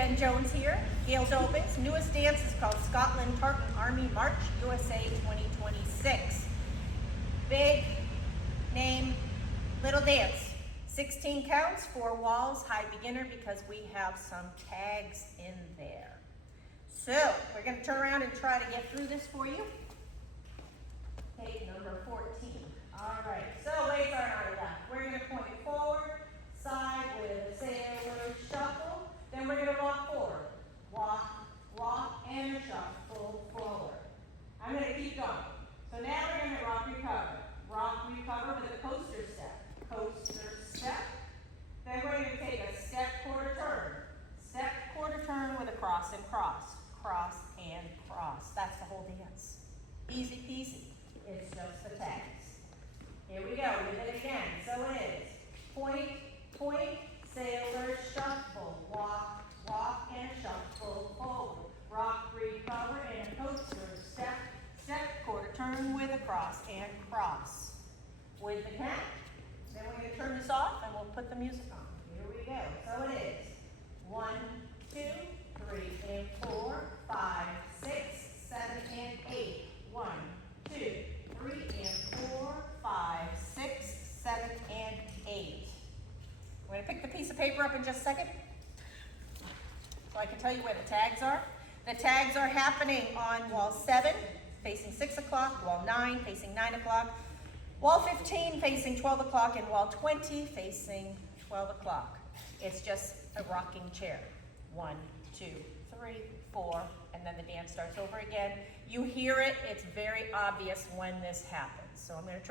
Jen Jones here. Gail Dobosz. Newest dance is called Scotland Tartan Army March USA 2026. Big name, little dance. 16 counts, 4 walls, high beginner because we have some tags in there. So we're going to turn around and try to get through this for you. Page number 14. All right, so legs are on our left. We're going to point forward, side with a sailor shuffle. Then we're going to walk forward. Walk, walk, and shuffle forward. I'm going to keep going. So now we're going to rock, recover. Rock, recover with a coaster step. Coaster step. Then we're going to take a step, quarter turn. Step, quarter turn with a cross and cross. Cross and cross. That's the whole dance. Easy peasy. It's just the tags. Here we go. We did it again. So it is. Point, point, sailor, shuffle. Walk, walk, and shuffle forward. Rock, recover, and a coaster. Step, step, quarter turn with a cross and cross. With the count. Then we're going to turn this off and we'll put the music on. Here we go. So it is. 1, 2, 3, and 4, 5, 6, 7, and 8. 1, 2, 3, and 4, 5, 6, 7, and 8. We're going to pick the piece of paper up in just a second so I can tell you where the tags are. The tags are happening on wall 7, facing 6 o'clock, wall 9, facing 9 o'clock, wall 15, facing 12 o'clock, and wall 20, facing 12 o'clock. It's just a rocking chair. 1, 2, 3, 4, and then the dance starts over again. You hear it, it's very obvious when this happens. So I'm going to try